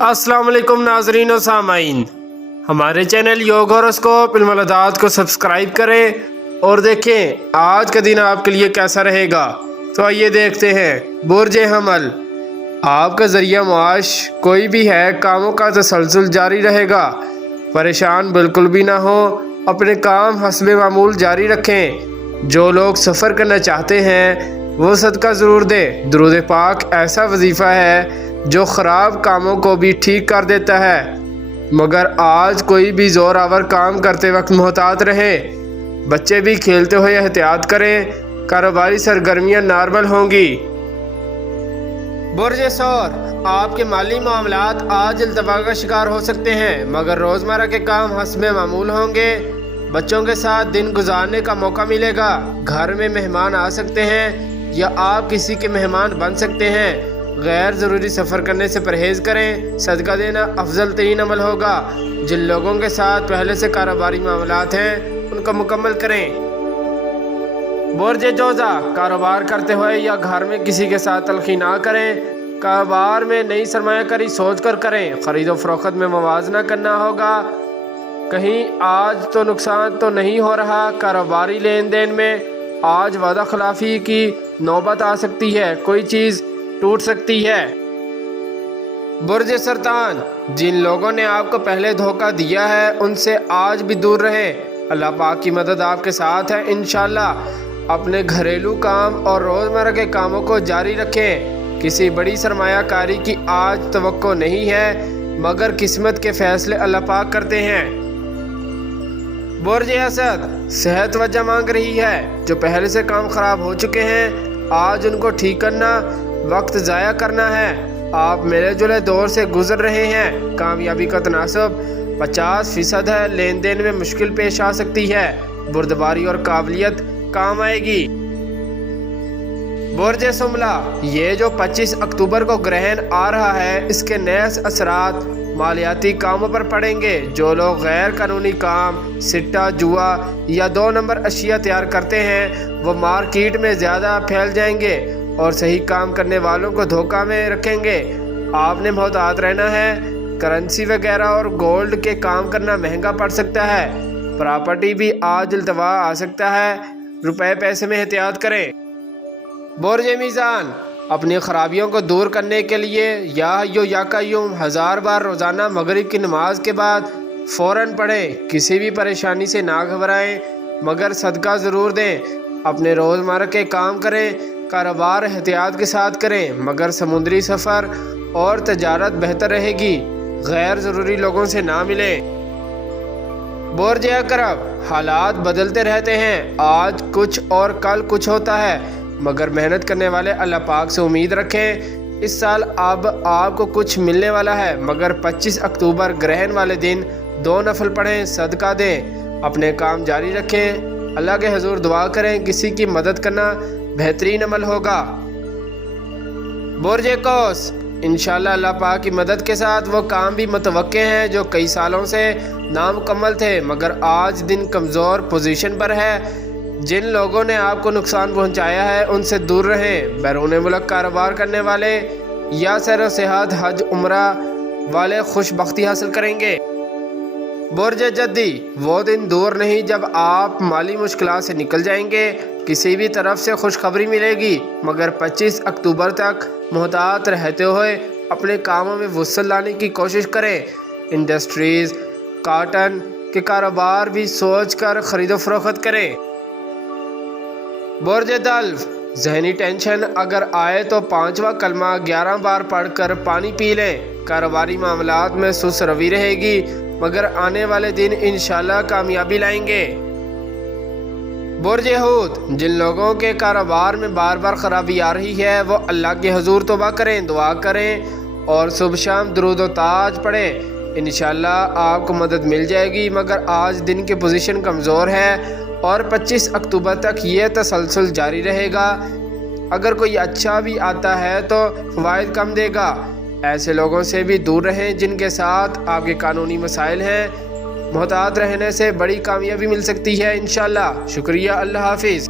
अस्सलाम वालेकुम नाजरीन और सामाइन, हमारे चैनल योग हॉरोस्कोप इल्मुल-अदात को सब्सक्राइब करें और देखें आज का दिन आपके लिए कैसा रहेगा। तो आइए देखते हैं। बुर्ज हमल, आपका ज़रिया मुआश कोई भी है, कामों का तसलसल जारी रहेगा। परेशान बिल्कुल भी ना हो, अपने काम हस्बे मामूल जारी रखें। जो लोग सफ़र करना चाहते हैं वो सदका ज़रूर दें। दुरूद पाक ऐसा वजीफ़ा है जो ख़राब कामों को भी ठीक कर देता है। मगर आज कोई भी ज़ोर आवर काम करते वक्त मोहतात रहे। बच्चे भी खेलते हुए एहतियात करें। कारोबारी सरगर्मियां नॉर्मल होंगी। बुर्ज सौर, आपके माली मामलात आज इल्तवा का शिकार हो सकते हैं, मगर रोज़मर्रा के काम हस्बे मामूल होंगे। बच्चों के साथ दिन गुजारने का मौका मिलेगा। घर में मेहमान आ सकते हैं या आप किसी के मेहमान बन सकते हैं। गैर ज़रूरी सफ़र करने से परहेज़ करें। सदका देना अफजल तरीन अमल होगा। जिन लोगों के साथ पहले से कारोबारी मामलात हैं उनको मुकम्मल करें। बुर्ज जोज़ा, कारोबार करते हुए या घर में किसी के साथ तलखी ना करें। कारोबार में नई सरमायाकारी सोच कर करें। ख़रीदो फरोख्त में मुवाजना करना होगा। कहीं आज तो नुकसान तो नहीं हो रहा। कारोबारी लेन देन में आज वादा खिलाफ़ी की नौबत आ सकती है। कोई चीज़ टूट सकती है। बुर्ज सरतान, जिन लोगों ने आपको पहले धोखा दिया है उनसे आज भी दूर रहें। अल्लाह पाक की मदद आपके साथ है इंशाल्लाह। अपने घरेलू काम और रोज़मर्रा के कामों को जारी रखें। किसी बड़ी सरमायाकारी की आज तवक्को नहीं है, मगर किस्मत के फैसले अल्लाह पाक करते हैं। बुर्ज असद, सेहत वजह मांग रही है। जो पहले से काम ख़राब हो चुके हैं आज उनको ठीक करना, वक्त ज़ाया करना है। आप मिले जुले दौर से गुजर रहे हैं। कामयाबी का तनासब 50% है। लेन देन में मुश्किल पेश आ सकती है। बुर्दबारी और काबिलियत काम आएगी। बुर्ज सुमला, ये जो 25 अक्टूबर को ग्रहण आ रहा है इसके नए असरात मालियाती कामों पर पड़ेंगे। जो लोग गैर कानूनी काम, सिट्टा, जुआ या 2 नंबर अशिया तैयार करते हैं वो मार्केट में ज़्यादा फैल जाएंगे और सही काम करने वालों को धोखा में रखेंगे। आपने मोहतात रहना है। करेंसी वगैरह और गोल्ड के काम करना महंगा पड़ सकता है। प्रॉपर्टी भी आज इल्तवा आ सकता है। रुपए पैसे में एहतियात करें। बुर्ज मीज़ान, अपनी खराबियों को दूर करने के लिए या कय्यूम 1000 बार रोज़ाना मगरिब की नमाज के बाद फ़ौरन पढ़ें। किसी भी परेशानी से ना घबराएं, मगर सदका ज़रूर दें। अपने रोज़मर्रा के काम करें। कारोबार एहतियात के साथ करें, मगर समुद्री सफ़र और तजारत बेहतर रहेगी। गैर ज़रूरी लोगों से ना मिलें। बुर्ज अकरब, हालात बदलते रहते हैं। आज कुछ और कल कुछ होता है, मगर मेहनत करने वाले अल्लाह पाक से उम्मीद रखें। इस साल अब आपको कुछ मिलने वाला है, मगर 25 अक्टूबर ग्रहण वाले दिन 2 नफल पढ़ें, सदका दें। अपने काम जारी रखें। अल्लाह के हुजूर दुआ करें। किसी की मदद करना बेहतरीन अमल होगा। बुर्ज कौस, इंशाल्लाह अल्लाह पाक की मदद के साथ वो काम भी मुतवक्के हैं जो कई सालों से नामुकम्मल थे, मगर आज दिन कमज़ोर पोजीशन पर है। जिन लोगों ने आपको नुकसान पहुंचाया है उनसे दूर रहें। बैरून मुल्क कारोबार करने वाले या सैर व सेहत, हज, उम्रा वाले खुशबख्ती हासिल करेंगे। बुर्ज जद्दी, वो दिन दूर नहीं जब आप माली मुश्किलात से निकल जाएंगे। किसी भी तरफ से खुशखबरी मिलेगी, मगर 25 अक्टूबर तक मोहतात रहते हुए अपने कामों में वुसल लाने की कोशिश करें। इंडस्ट्रीज़, काटन के कारोबार भी सोच कर ख़रीदो फरोख्त करें। बुर्ज दल्फ, जहनी टेंशन अगर आए तो 5वां कलमा 11 बार पढ़कर पानी पी लें। कारोबारी मामलात में सुस्त रवि रहेगी, मगर आने वाले दिन इंशाल्लाह कामयाबी लाएंगे। बुर्ज हूत, जिन लोगों के कारोबार में बार बार ख़राबी आ रही है वो अल्लाह के हुजूर तौबा करें, दुआ करें और सुबह शाम दुरूद व ताज पढ़ें। इंशाल्लाह आपको मदद मिल जाएगी, मगर आज दिन की पोजीशन कमज़ोर है और 25 अक्टूबर तक ये तसलसल जारी रहेगा। अगर कोई अच्छा भी आता है तो फ़वाइद कम देगा। ऐसे लोगों से भी दूर रहें जिनके साथ आपके कानूनी मसाइल हैं। मोहतात रहने से बड़ी कामयाबी मिल सकती है इंशाल्लाह। शुक्रिया, अल्लाह हाफिज़।